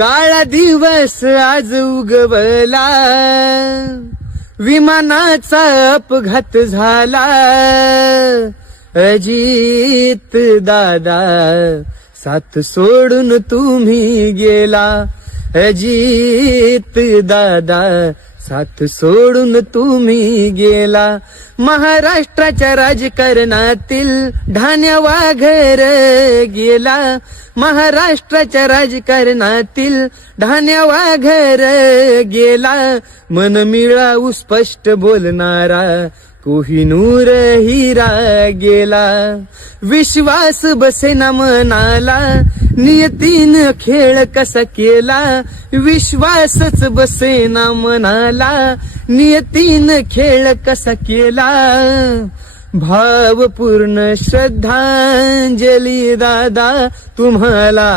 काळा दिवस आज उगवला, विमानाचा अपघात झाला. अजित दादा साथ सोडून तुम्ही गेला. अजित दादा साथ सोडून तुम्ही गेला. महाराष्ट्राच्या राजकारणातील ढाण्या वाघर गेला. महाराष्ट्राच्या राजकारणातील ढाण्या वाघर गेला. मनमिळावू स्पष्ट बोलणारा कोहिनूर हिरा गेला. विश्वास बसेना मनाला, नियतीनं खेळ कसा केला. विश्वासच बसेना मनाला, नियतीनं खेळ कसा केला. भावपूर्ण श्रद्धांजली दादा तुम्हाला.